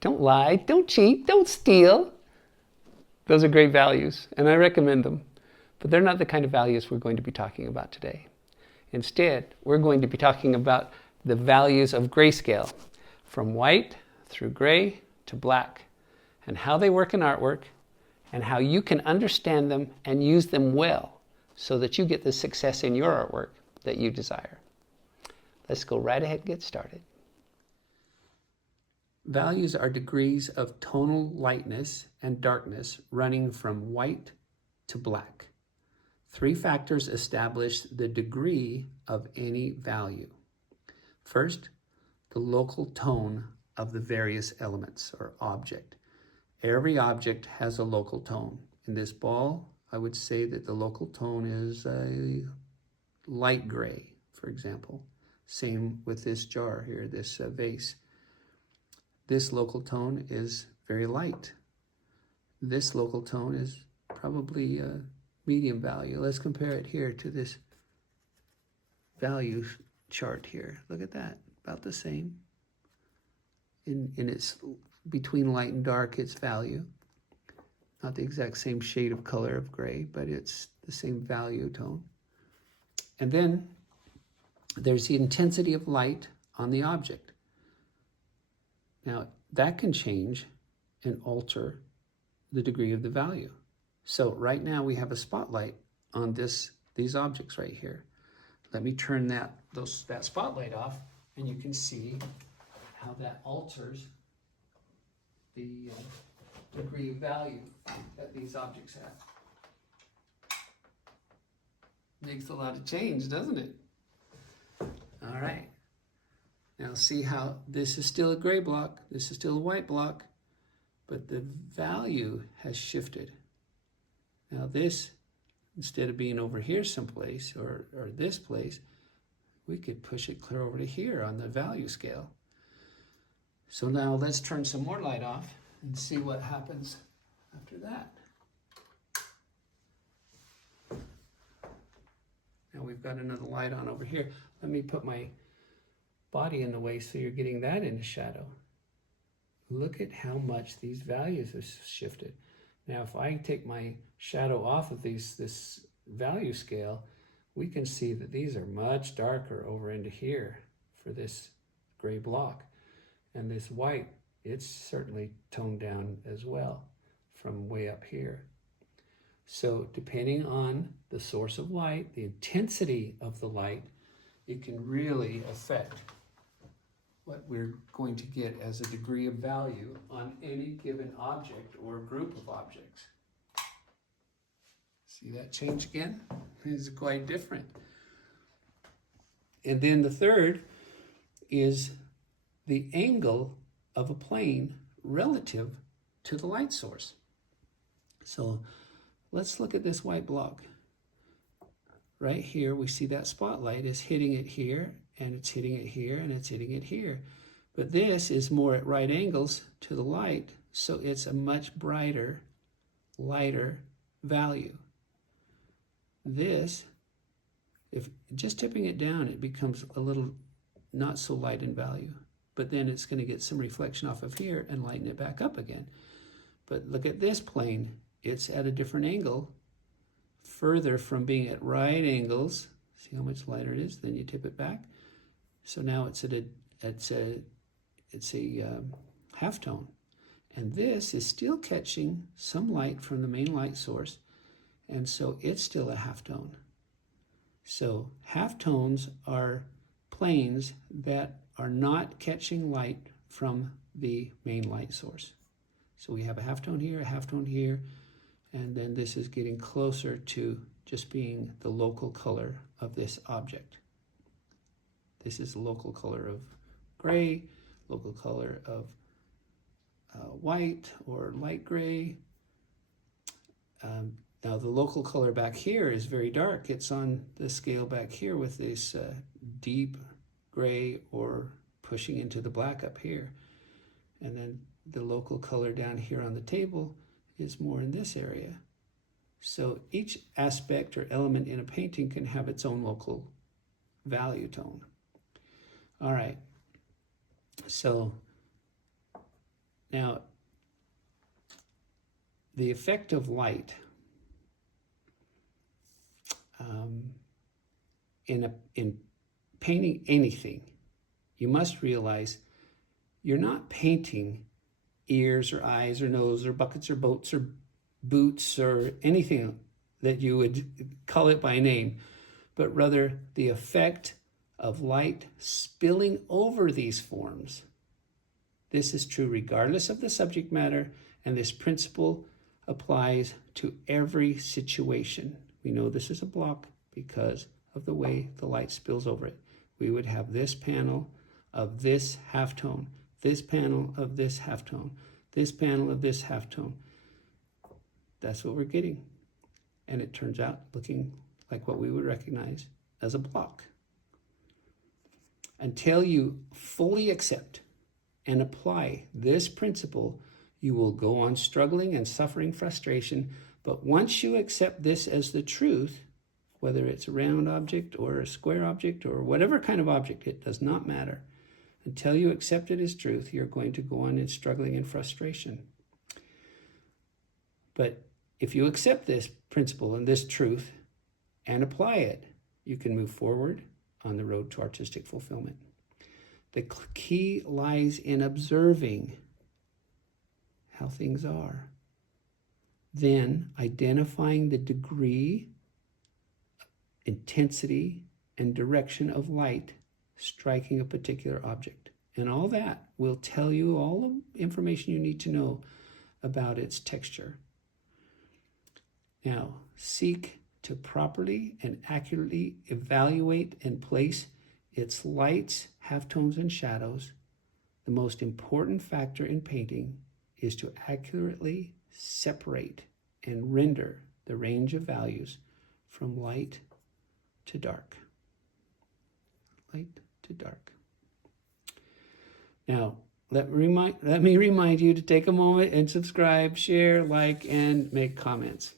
Don't lie, don't cheat, don't steal. Those are great values, and I recommend them. But they're not the kind of values we're going to be talking about today. Instead, we're going to be talking about the values of grayscale, from white through gray to black, and how they work in artwork, and how you can understand them and use them well so that you get the success in your artwork that you desire. Let's go right ahead and get started. Values are degrees of tonal lightness and darkness running from white to black. Three factors establish the degree of any value. First, the local tone of the various elements or object. Every object has a local tone. In this ball, I would say that the local tone is a light gray, for example. Same with this jar here, this vase. This local tone is very light. This local tone is probably a medium value. Let's compare it here to this value chart here. Look at that, about the same. In its between light and dark, its value. Not the exact same shade of color of gray, but it's the same value tone. And then there's the intensity of light on the object. Now, that can change and alter the degree of the value. So right now we have a spotlight on these objects right here. Let me turn that spotlight off, and you can see how that alters the degree of value that these objects have. Makes a lot of change, doesn't it? All right. Now see how this is still a gray block, this is still a white block, but the value has shifted. Now this, instead of being over here someplace or this place, we could push it clear over to here on the value scale. So now let's turn some more light off and see what happens after that. Now we've got another light on over here. Let me put my body in the way so you're getting that into shadow. Look at how much these values have shifted. Now if I take my shadow off of this value scale, we can see that these are much darker over into here for this gray block. And this white, it's certainly toned down as well from way up here. So depending on the source of light, the intensity of the light, it can really affect what we're going to get as a degree of value on any given object or group of objects. See that change again? It's quite different. And then the third is the angle of a plane relative to the light source. So let's look at this white block. Right here, we see that spotlight is hitting it here, and it's hitting it here, and it's hitting it here. But this is more at right angles to the light, so it's a much brighter, lighter value. This, if just tipping it down, it becomes a little not so light in value. But then it's going to get some reflection off of here and lighten it back up again. But look at this plane. It's at a different angle, further from being at right angles. See how much lighter it is? Then you tip it back. So now it's a halftone. And this is still catching some light from the main light source, and so it's still a halftone. So halftones are planes that are not catching light from the main light source. So we have a halftone here, and then this is getting closer to just being the local color of this object. This is the local color of gray, local color of white or light gray. Now the local color back here is very dark. It's on the scale back here with this deep gray or pushing into the black up here. And then the local color down here on the table is more in this area. So each aspect or element in a painting can have its own local value tone. All right, so Now, the effect of light in painting anything, you must realize you're not painting ears or eyes or nose or buckets or boats or boots or anything that you would call it by name, but rather the effect of light spilling over these forms. This is true regardless of the subject matter, and this principle applies to every situation. We know this is a block because of the way the light spills over it. We would have this panel of this halftone, this panel of this halftone, this panel of this halftone. That's what we're getting. And it turns out looking like what we would recognize as a block. Until you fully accept and apply this principle, you will go on struggling and suffering frustration. But once you accept this as the truth, whether it's a round object or a square object or whatever kind of object, it does not matter. Until you accept it as truth, you're going to go on in struggling and frustration. But if you accept this principle and this truth and apply it, you can move forward on the road to artistic fulfillment. The key lies in observing how things are, then identifying the degree, intensity, and direction of light striking a particular object. And all that will tell you all the information you need to know about its texture. Now, seek to properly and accurately evaluate and place its lights, halftones, and shadows. The most important factor in painting is to accurately separate and render the range of values from light to dark. Light to dark. Now, let me remind you to take a moment and subscribe, share, like, and make comments.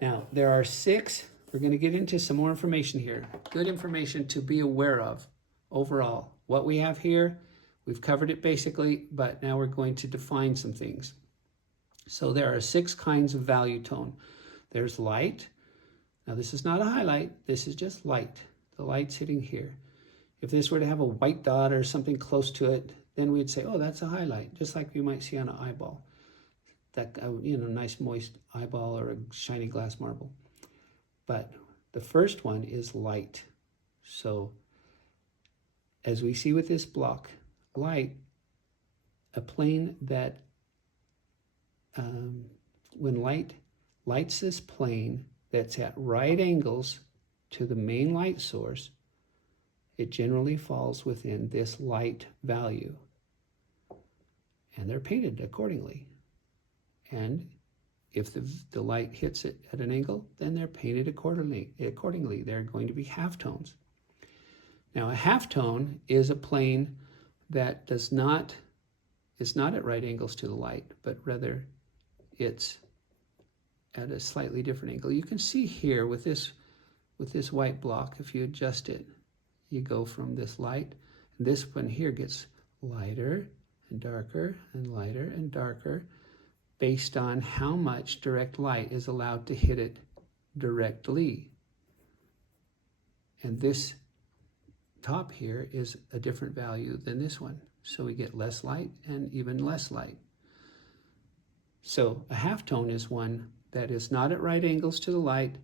Now, there are 6. We're going to get into some more information here. Good information to be aware of overall. What we have here, we've covered it basically, but now we're going to define some things. So there are 6 kinds of value tone. There's light. Now, this is not a highlight. This is just light. The light's hitting here. If this were to have a white dot or something close to it, then we'd say, oh, that's a highlight, just like you might see on an eyeball. That, nice moist eyeball or a shiny glass marble. But the first one is light. So as we see with this block, light, a plane that, when light lights this plane that's at right angles to the main light source, it generally falls within this light value. And they're painted accordingly. And if the light hits it at an angle, then they're painted accordingly. They're going to be halftones. Now, a halftone is a plane that is not at right angles to the light, but rather it's at a slightly different angle. You can see here with this white block, if you adjust it, you go from this light, and this one here gets lighter and darker and lighter and darker, based on how much direct light is allowed to hit it directly. And this top here is a different value than this one. So we get less light and even less light. So a halftone is one that is not at right angles to the light,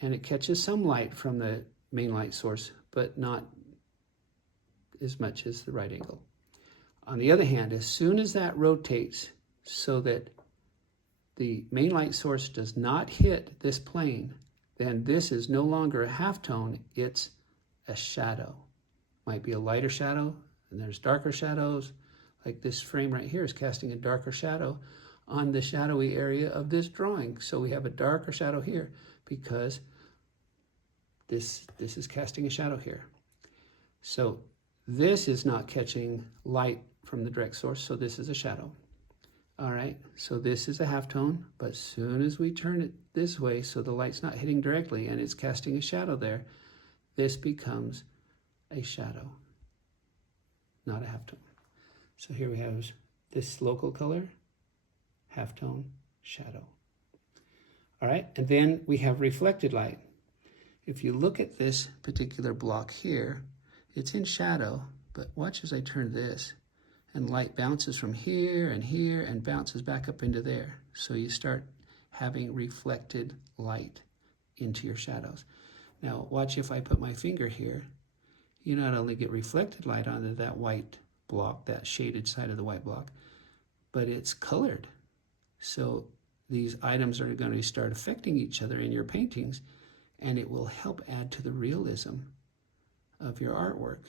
and it catches some light from the main light source, but not as much as the right angle. On the other hand, as soon as that rotates so that the main light source does not hit this plane, then this is no longer a halftone, it's a shadow. Might be a lighter shadow, and there's darker shadows. Like this frame right here is casting a darker shadow on the shadowy area of this drawing. So we have a darker shadow here because this is casting a shadow here. So this is not catching light from the direct source, so this is a shadow. All right, so this is a halftone, but as soon as we turn it this way so the light's not hitting directly and it's casting a shadow there, this becomes a shadow, not a halftone. So here we have this local color, halftone, shadow. All right, and then we have reflected light. If you look at this particular block here, it's in shadow, but watch as I turn this, and light bounces from here and bounces back up into there. So you start having reflected light into your shadows. Now watch if I put my finger here, you not only get reflected light onto that white block, that shaded side of the white block, but it's colored. So these items are going to start affecting each other in your paintings, and it will help add to the realism of your artwork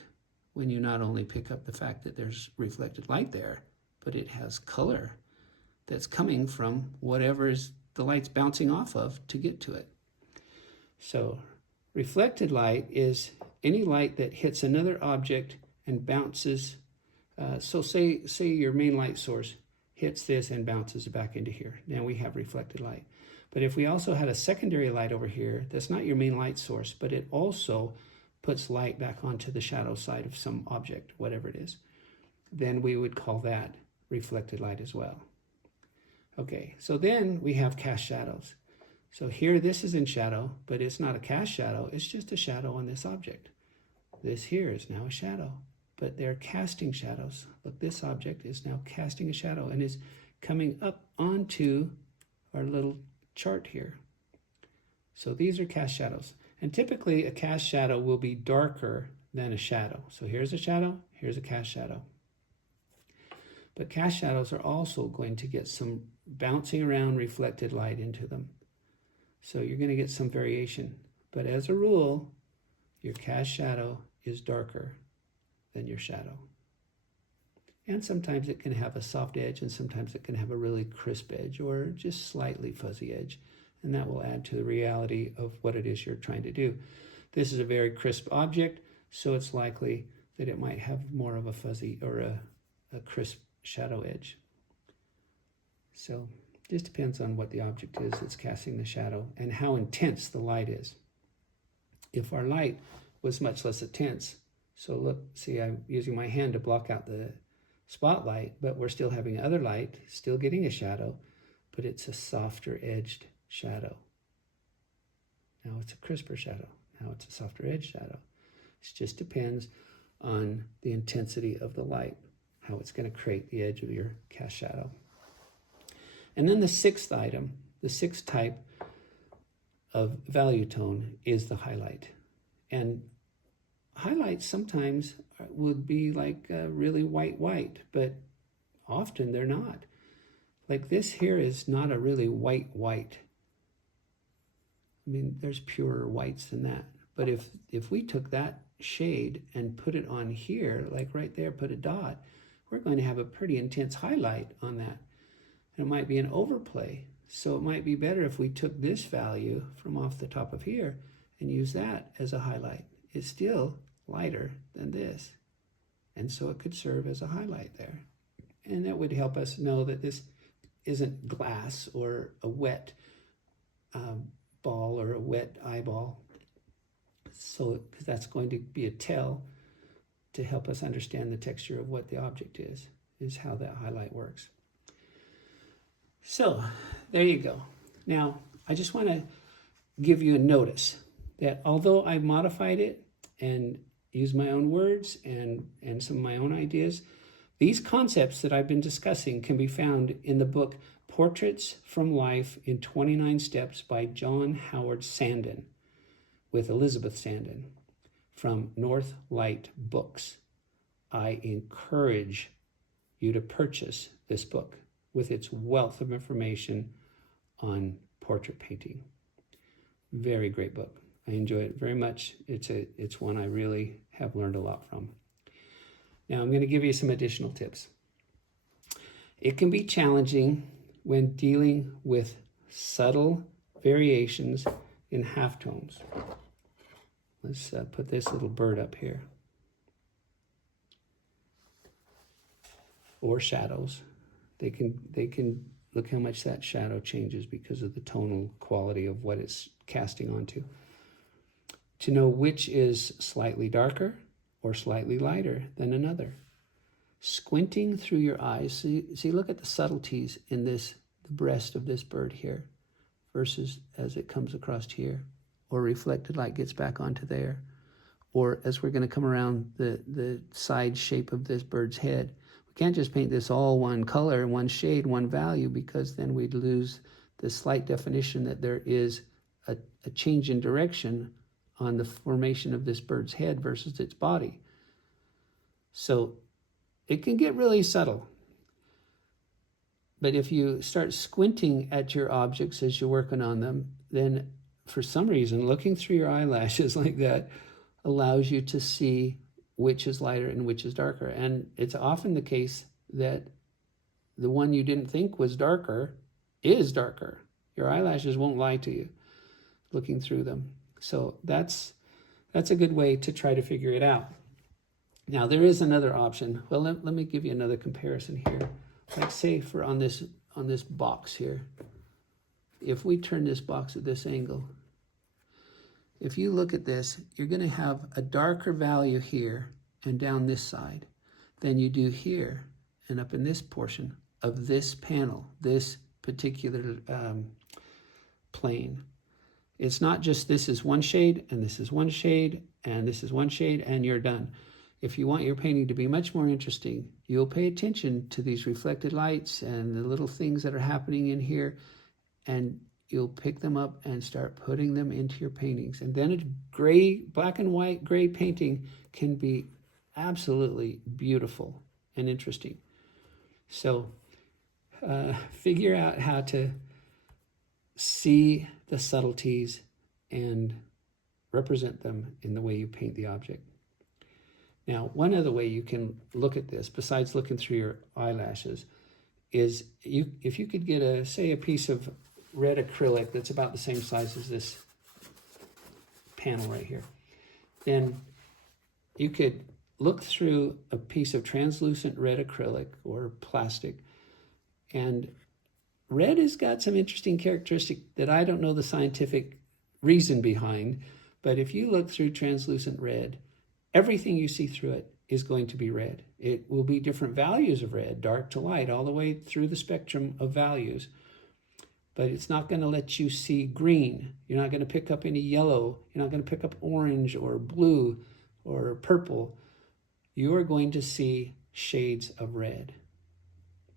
when you not only pick up the fact that there's reflected light there, but it has color that's coming from whatever is the light's bouncing off of to get to it. So reflected light is any light that hits another object and bounces. So say your main light source hits this and bounces back into here. Now we have reflected light. But if we also had a secondary light over here, that's not your main light source, but it also puts light back onto the shadow side of some object, whatever it is, then we would call that reflected light as well. Okay, so then we have cast shadows. So here this is in shadow, but it's not a cast shadow, it's just a shadow on this object. This here is now a shadow, but they're casting shadows. Look, this object is now casting a shadow and is coming up onto our little chart here. So these are cast shadows. And typically a cast shadow will be darker than a shadow. So here's a shadow, here's a cast shadow. But cast shadows are also going to get some bouncing around reflected light into them. So you're going to get some variation. But as a rule, your cast shadow is darker than your shadow. And sometimes it can have a soft edge, and sometimes it can have a really crisp edge or just slightly fuzzy edge. And that will add to the reality of what it is you're trying to do. This is a very crisp object, so it's likely that it might have more of a fuzzy or a crisp shadow edge. So it just depends on what the object is that's casting the shadow and how intense the light is. If our light was much less intense, so look, see, I'm using my hand to block out the spotlight, but we're still having other light, still getting a shadow, but it's a softer edged shadow. Now it's a crisper shadow. Now it's a softer edged shadow. It just depends on the intensity of the light, how it's going to create the edge of your cast shadow. And then the sixth item, the sixth type of value tone is the highlight. And highlights sometimes would be like really white, but often they're not. Like this here is not a really white. I mean, there's purer whites than that. But if we took that shade and put it on here, like right there, put a dot, we're going to have a pretty intense highlight on that. And it might be an overplay. So it might be better if we took this value from off the top of here and use that as a highlight. It's still lighter than this. And so it could serve as a highlight there. And that would help us know that this isn't glass or a wet ball or a wet eyeball. So, because that's going to be a tell to help us understand the texture of what the object is how that highlight works. So, there you go. Now, I just want to give you a notice that although I modified it and used my own words and some of my own ideas, these concepts that I've been discussing can be found in the book Portraits from Life in 29 Steps by John Howard Sandon with Elizabeth Sandon from North Light Books. I encourage you to purchase this book with its wealth of information on portrait painting. Very great book. I enjoy it very much. It's one I really have learned a lot from. Now I'm going to give you some additional tips. It can be challenging when dealing with subtle variations in halftones. Let's put this little bird up here. Or shadows. They can look how much that shadow changes because of the tonal quality of what it's casting onto. To know which is slightly darker or slightly lighter than another. squinting through your eyes. See, look at the subtleties in the breast of this bird here versus as it comes across here, or reflected light gets back onto there, or as we're going to come around the side shape of this bird's head. We can't just paint this all one color, one shade, one value, because then we'd lose the slight definition that there is a change in direction on the formation of this bird's head versus its body. So it can get really subtle. But if you start squinting at your objects as you're working on them, then for some reason, looking through your eyelashes like that allows you to see which is lighter and which is darker. And it's often the case that the one you didn't think was darker is darker. Your eyelashes won't lie to you looking through them. So that's a good way to try to figure it out. Now, there is another option. Well, let me give you another comparison here. Like say for on this box here, if we turn this box at this angle, if you look at this, you're going to have a darker value here and down this side than you do here and up in this portion of this panel, this particular plane. It's not just this is one shade and this is one shade and this is one shade and you're done. If you want your painting to be much more interesting, you'll pay attention to these reflected lights and the little things that are happening in here, and you'll pick them up and start putting them into your paintings. And then a gray, black and white gray painting can be absolutely beautiful and interesting. So figure out how to see the subtleties and represent them in the way you paint the object. Now, one other way you can look at this, besides looking through your eyelashes, is if you could get say a piece of red acrylic that's about the same size as this panel right here, then you could look through a piece of translucent red acrylic or plastic, and red has got some interesting characteristic that I don't know the scientific reason behind, but if you look through translucent red, everything you see through it is going to be red. It will be different values of red, dark to light, all the way through the spectrum of values. But it's not going to let you see green. You're not going to pick up any yellow. You're not going to pick up orange or blue or purple. You are going to see shades of red.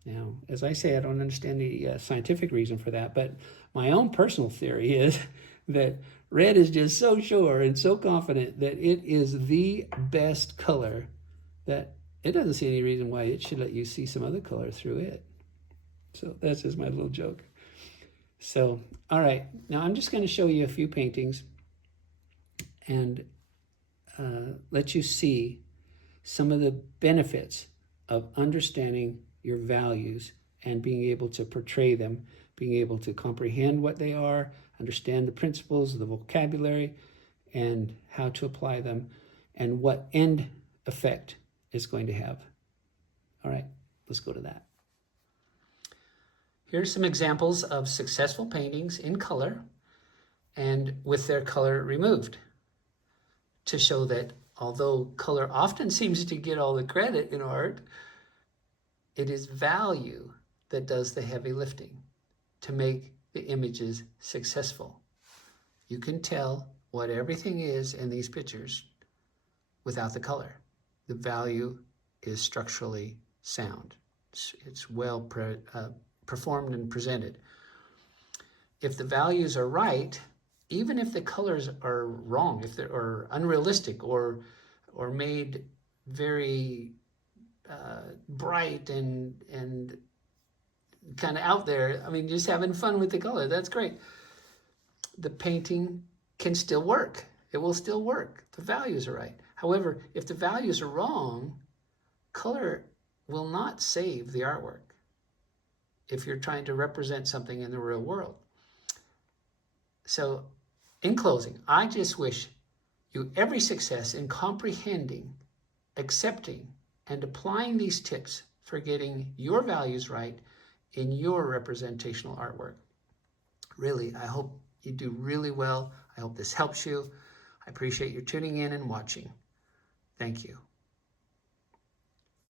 Now, as I say, I don't understand the scientific reason for that, but my own personal theory is that red is just so sure and so confident that it is the best color that it doesn't see any reason why it should let you see some other color through it. So that's just my little joke. So, all right, now I'm just going to show you a few paintings and let you see some of the benefits of understanding your values and being able to portray them, being able to comprehend what they are, understand the principles, the vocabulary, and how to apply them, and what end effect it's going to have. All right, let's go to that. Here's some examples of successful paintings in color and with their color removed, to show that although color often seems to get all the credit in art, it is value that does the heavy lifting to make the images successful. You can tell what everything is in these pictures without the color. The value is structurally sound. It's well performed and presented. If the values are right, even if the colors are wrong, if they're unrealistic or made very bright and kind of out there, I mean, just having fun with the color, that's great. The painting can still work. It will still work. The values are right. However, if the values are wrong, color will not save the artwork if you're trying to represent something in the real world. So, in closing, I just wish you every success in comprehending, accepting, and applying these tips for getting your values right in your representational artwork. Really, I hope you do really well. I hope this helps you. I appreciate you tuning in and watching. Thank you.